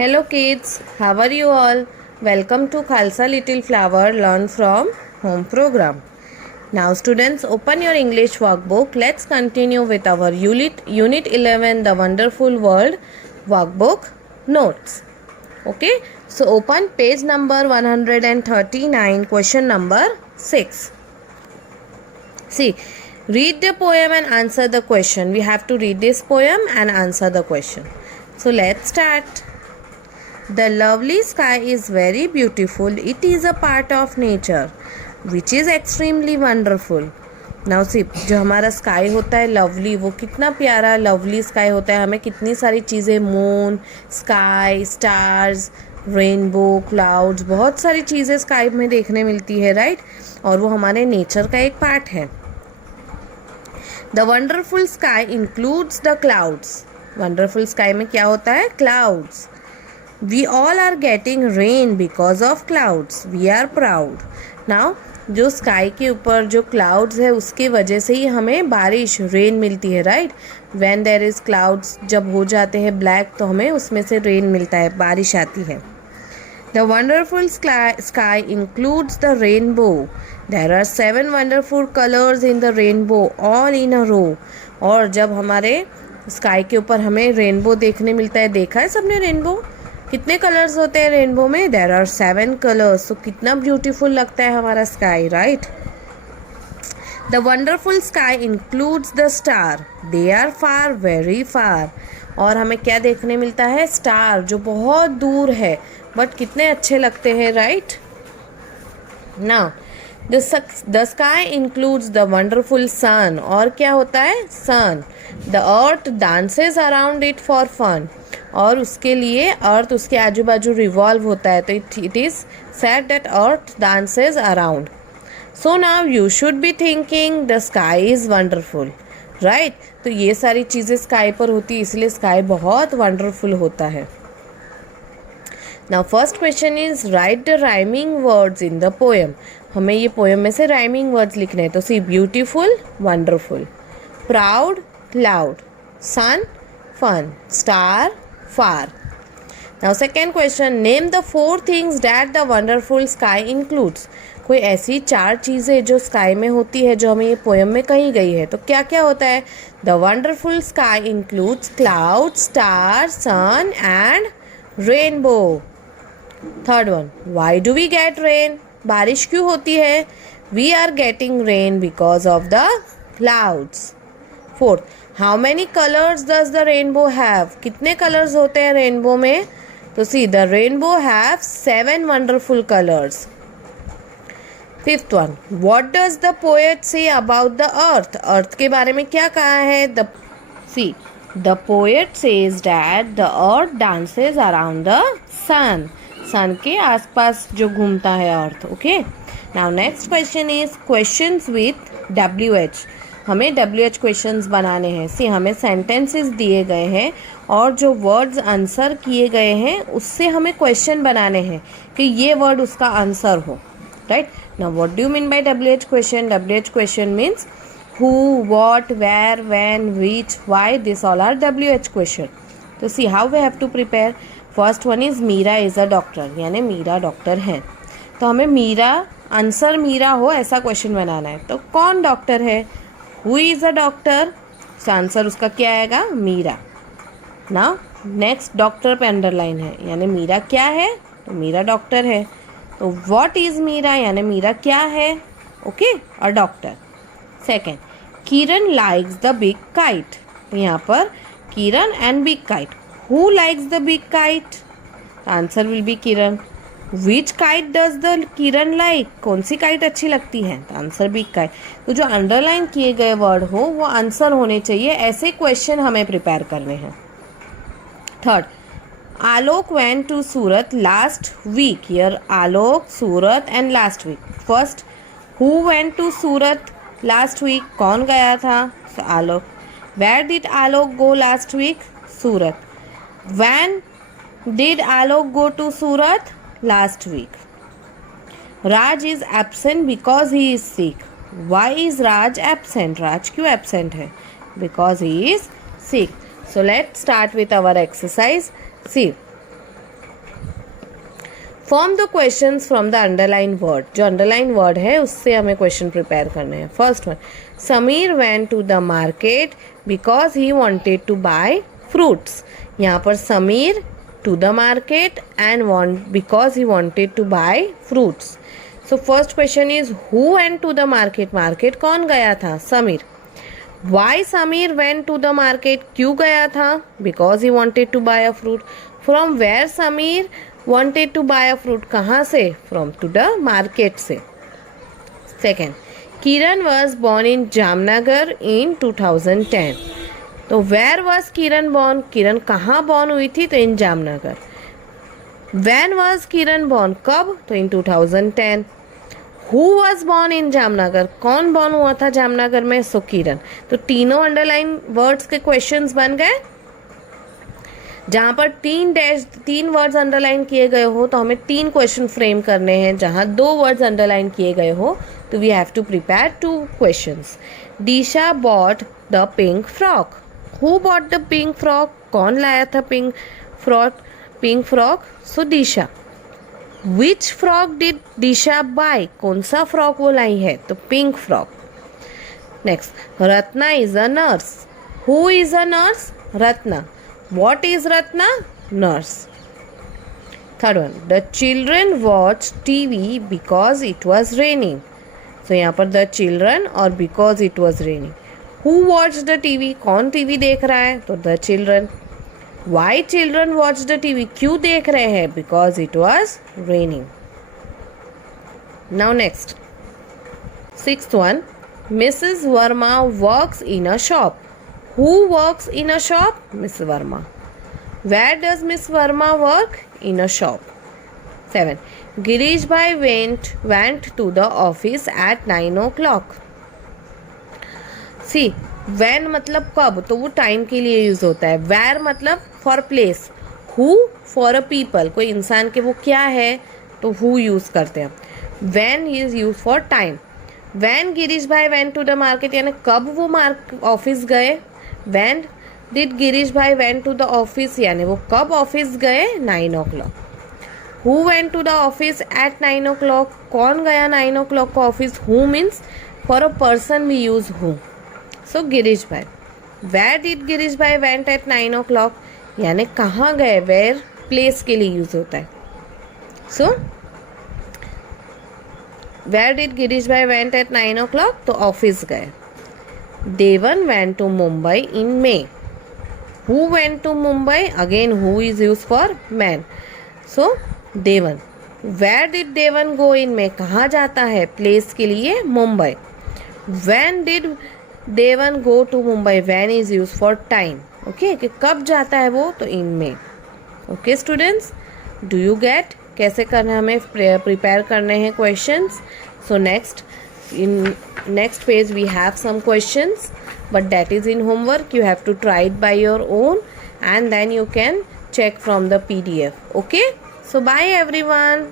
Hello kids, how are you all? Welcome to Khalsa Little Flower Learn from Home program. Now students, open your English workbook. Let's continue with our Unit 11 The Wonderful World workbook notes. Okay, so open page number 139, question number 6. See, read the poem and answer the question. We have to read this poem and answer the question. So let's start. The lovely sky is very beautiful. It is a part of nature, which is extremely wonderful. Now see, जो हमारा sky होता है lovely, वो कितना प्यारा lovely sky होता है. हमें कितनी सारी चीज़ें, moon, sky, stars, rainbow, clouds, बहुत सारी चीज़ें स्काई में देखने मिलती है, राइट. और वो हमारे नेचर का एक पार्ट है. The wonderful sky includes the clouds. Wonderful sky में क्या होता है? Clouds. We all are getting rain because of clouds. We are proud. Now, जो स्काई के ऊपर जो क्लाउड्स है उसके वजह से ही हमें बारिश, रेन मिलती है, right. When there is clouds, जब हो जाते हैं ब्लैक तो हमें उसमें से रेन मिलता है, बारिश आती है. The wonderful sky includes the rainbow. There are 7 wonderful colors in the rainbow, all in a row. और जब हमारे स्काई के ऊपर हमें रेनबो देखने मिलता है, देखा है सबने रेनबो? कितने कलर्स होते हैं रेनबो में? There are 7 colours. तो कितना ब्यूटीफुल लगता है हमारा sky, right. The wonderful sky includes the star. They are far, very far. और हमें क्या देखने मिलता है? स्टार, जो बहुत दूर है बट कितने अच्छे लगते हैं, right. Now the sky includes the wonderful sun. और क्या होता है? Sun. The earth dances around it for fun. और उसके लिए अर्थ उसके आजू बाजू रिवॉल्व होता है, तो it is said that earth dances around. So now you should be thinking the sky is wonderful, right. तो ये सारी चीज़ें स्काई पर होती है, इसलिए स्काई बहुत वंडरफुल होता है. Now first question is right the rhyming words in the poem. हमें ये पोएम में से राइमिंग वर्ड्स लिखने हैं. तो see, beautiful, wonderful. Proud, cloud. Sun, fun. Star, far. Now second question, name the 4 things that the wonderful sky includes. कोई ऐसी 4 चीज़ें जो स्काई में होती है जो हमें ये पोएम में कही गई है. तो क्या क्या होता है? The wonderful sky includes clouds, stars, sun and rainbow. Third one, why do we get rain? बारिश क्यों होती है? We are getting rain because of the clouds. Fourth, how many colors does the rainbow have? कितने colours होते हैं rainbow में? तो सी, the rainbow have 7 wonderful colors. Fifth one, what does the poet say about the earth? अर्थ के बारे में क्या कहा है? The poet says that the earth dances around the sun. सन के आसपास जो घूमता है earth. Okay. Now next question is questions with WH. हमें WH क्वेश्चंस बनाने हैं. सी, हमें सेंटेंसेस दिए गए हैं और जो वर्ड्स आंसर किए गए हैं उससे हमें क्वेश्चन बनाने हैं कि ये वर्ड उसका आंसर हो, right. Now what do you mean by WH question? WH question means who, what, where, when, which, why. This all are WH question. तो see, how we have to prepare. First one is Meera is a doctor, यानी Meera doctor है. तो हमें Meera, answer Meera हो ऐसा question बनाना है. तो कौन डॉक्टर है? Who is a doctor. So answer उसका क्या आएगा? मीरा. नाउ नेक्स्ट, डॉक्टर पे अंडरलाइन है, यानी मीरा क्या है? तो मीरा डॉक्टर है. तो व्हाट इज़ मीरा, यानी मीरा क्या है? ओके, और doctor. Second, Kiran likes the big kite. यहाँ पर Kiran and big kite. Who likes the big kite? Answer will be Kiran. Which kite does the Kiran like? कौन सी काइट अच्छी लगती है? तो आंसर बिग काइट. तो जो अंडरलाइन किए गए वर्ड हो वो आंसर होने चाहिए. ऐसे क्वेश्चन हमें प्रिपेयर करने हैं. Third, Alok went to Surat last week. Here Alok, Surat and last week. First, who went to Surat last week? कौन गया था? so, Alok. Where did Alok go last week? Surat. When did Alok go to Surat? Last week. Raj is absent because he is sick. Why is Raj absent? Raj क्यों absent है? Because he is sick. So let's start with our exercise. See, form the questions from the underline word. जो underline word है उससे हमें question prepare करने हैं. First one, Sameer went to the market because he wanted to buy fruits. यहाँ पर Sameer to the market and because he wanted to buy fruits. So first question is who went to the market. Market कौन गया था? Sameer. Why Sameer went to the market. क्यों गया था? Because he wanted to buy a fruit. From where Sameer wanted to buy a fruit. कहाँ से? From to the market से. Second, Kiran was born in Jamnagar in 2010. तो where was Kiran born? किरण कहाँ born हुई थी? तो in Jamnagar. When was Kiran born? कब? तो in 2010. Who was born in Jamnagar? कौन born हुआ था जामनगर में? सो किरण. तो तीनों अंडरलाइन वर्ड्स के क्वेश्चंस बन गए. जहाँ पर तीन वर्ड्स अंडरलाइन किए गए हो तो हमें 3 क्वेश्चन फ्रेम करने हैं. जहाँ 2 वर्ड्स अंडरलाइन किए गए हो तो we have to prepare 2 questions. Disha bought the pink frock. Who bought the pink frock? कौन लाया था pink frock? So Disha. Which frock did Disha buy? कौन सा फ्रॉक वो लाई है? तो pink frock. Next, Ratna is a nurse. Who is a nurse? Ratna. What is Ratna? Nurse. Third one, the children watched TV because it was raining. So यहाँ पर the children और because it was raining. Who watched the TV? कौन TV देख रहा है? तो the children. Why children watched the TV? क्यों देख रहे हैं? Because it was raining. Now next. Sixth one, Mrs. Verma works in a shop. Who works in a shop? Miss Verma. Where does Miss Verma work? In a shop. 7. Girish bhai went to the office at 9 o'clock. See, when मतलब कब, तो वो time के लिए use होता है. Where मतलब for place. Who for a people, कोई इंसान के वो क्या है तो who यूज करते हैं. When is used for time. When Girish भाई went to the market यानी कब वो ऑफिस गए. When did गिरीश भाई went to the office यानी वो कब ऑफिस गए. 9 o'clock. Who went to the office at 9 o'clock? कौन गया 9 o'clock को office. Who means for a person we use who. So Girish भाई. Where did गिरीश भाई went at 9 o'clock यानी कहाँ गए. Where प्लेस के लिए यूज होता है. So where did गिरीश भाई went at 9 o'clock तो ऑफिस गए. Devan went to Mumbai in May. Who went to Mumbai? Again who is used for man. So Devan. Where did Devan go in May? कहाँ जाता है place के लिए. Mumbai. When did Devan go to Mumbai? When is used for time. Okay, कि कब जाता है वो तो in May. Okay students, do you get कैसे करना हमें प्रिपेयर करने हैं questions. So next page we have some questions but that is in homework. You have to try it by your own and then you can check from the PDF. Okay, so bye everyone.